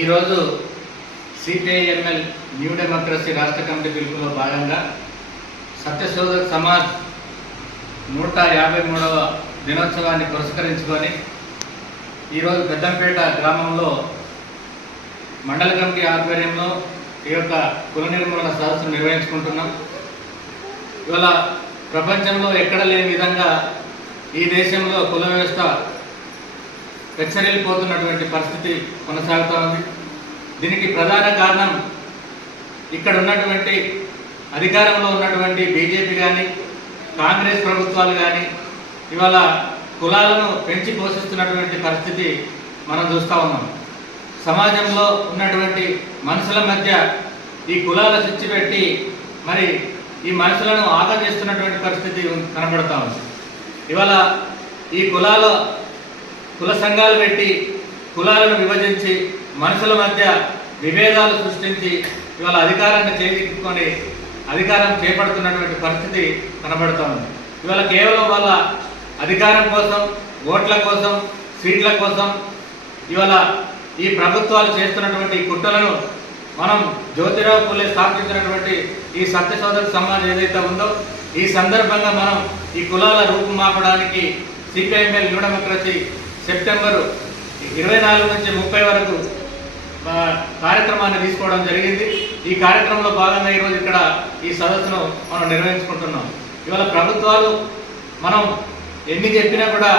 ఈరోజు CPIML new democracy రాష్ట్ర committee పిలుపులో భాగంగా సత్యశోధక్ సమాజ్ 153వ దినోత్సవాన్ని పురస్కరించుకొని ఈరోజు పెద్దంపేట గ్రామంలో మండల కమిటీ ఆధ్వర్యంలో ఈ యొక్క కుల నిర్మూలన సదస్సును నిర్వహించుకుంటున్నాం. ఇవాళ ప్రపంచంలో ఎక్కడ లేని విధంగా ఈ దేశంలో కుల వ్యవస్థ పెచ్చరిల్లిపోతున్నటువంటి పరిస్థితి కొనసాగుతూ ఉంది. దీనికి ప్రధాన కారణం ఇక్కడ ఉన్నటువంటి అధికారంలో ఉన్నటువంటి బీజేపీ కానీ కాంగ్రెస్ ప్రభుత్వాలు కానీ ఇవాళ కులాలను పెంచి పోషిస్తున్నటువంటి పరిస్థితి మనం చూస్తూ ఉన్నాం. సమాజంలో ఉన్నటువంటి మనుషుల మధ్య ఈ కులాల చిచ్చు పెట్టి మరి ఈ మనుషులను ఆదా చేస్తున్నటువంటి పరిస్థితి కనబడతా ఉంది. ఇవాళ ఈ కుల సంఘాలు పెట్టి కులాలను విభజించి మనుషుల మధ్య విభేదాలు సృష్టించి ఇవాళ అధికారాన్ని చేజిక్కొని అధికారం చేపడుతున్నటువంటి పరిస్థితి కనబడుతూ ఉంది. ఇవాళ కేవలం వాళ్ళ అధికారం కోసం, ఓట్ల కోసం, సీట్ల కోసం ఇవాళ ఈ ప్రభుత్వాలు చేస్తున్నటువంటి కుట్రలను మనం జ్యోతిరావు పూలే స్థాపించినటువంటి ఈ సత్యశోధక్ సమాజ్ ఏదైతే ఉందో ఈ సందర్భంగా మనం ఈ కులాల రూపుమాపడానికి సిపిఐఎంఎల్ న్యూ డెమోక్రసీ సెప్టెంబర్ 24 నుంచి 30 వరకు కార్యక్రమాన్ని తీసుకోవడం జరిగింది. ఈ కార్యక్రమంలో భాగంగా ఈరోజు ఇక్కడ ఈ సదస్సును మనం నిర్వహించుకుంటున్నాం. ఇవాళ ప్రభుత్వాలు మనం ఎన్ని చెప్పినా కూడా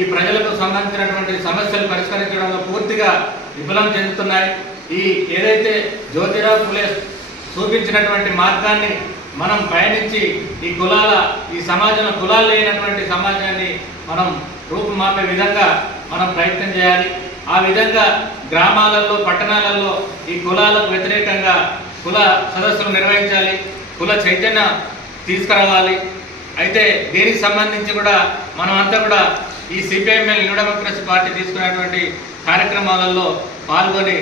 ఈ ప్రజలకు సంబంధించినటువంటి సమస్యలు పరిష్కరించడంలో పూర్తిగా విఫలం చెందుతున్నాయి. ఈ ఏదైతే జ్యోతిరావు పూలే చూపించినటువంటి మార్గాన్ని మనం పయనించి ఈ సమాజంలో కులాలు లేనటువంటి సమాజాన్ని మనం రూపుమాపే విధంగా మనం ప్రయత్నం చేయాలి. ఆ విధంగా గ్రామాలలో, పట్టణాలలో ఈ కులాలకు వ్యతిరేకంగా కుల సదస్సులు నిర్వహించాలి, కుల చైతన్యం తీసుకురావాలి. అయితే దీనికి సంబంధించి కూడా మనమంతా కూడా ఈ సిపిఐఎంఎల్ న్యూ డెమోక్రసీ పార్టీ తీసుకున్నటువంటి కార్యక్రమాలలో పాల్గొని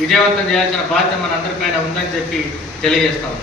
విజయవంతం చేయాల్సిన బాధ్యత మనందరిపైన ఉందని చెప్పి తెలియజేస్తాం.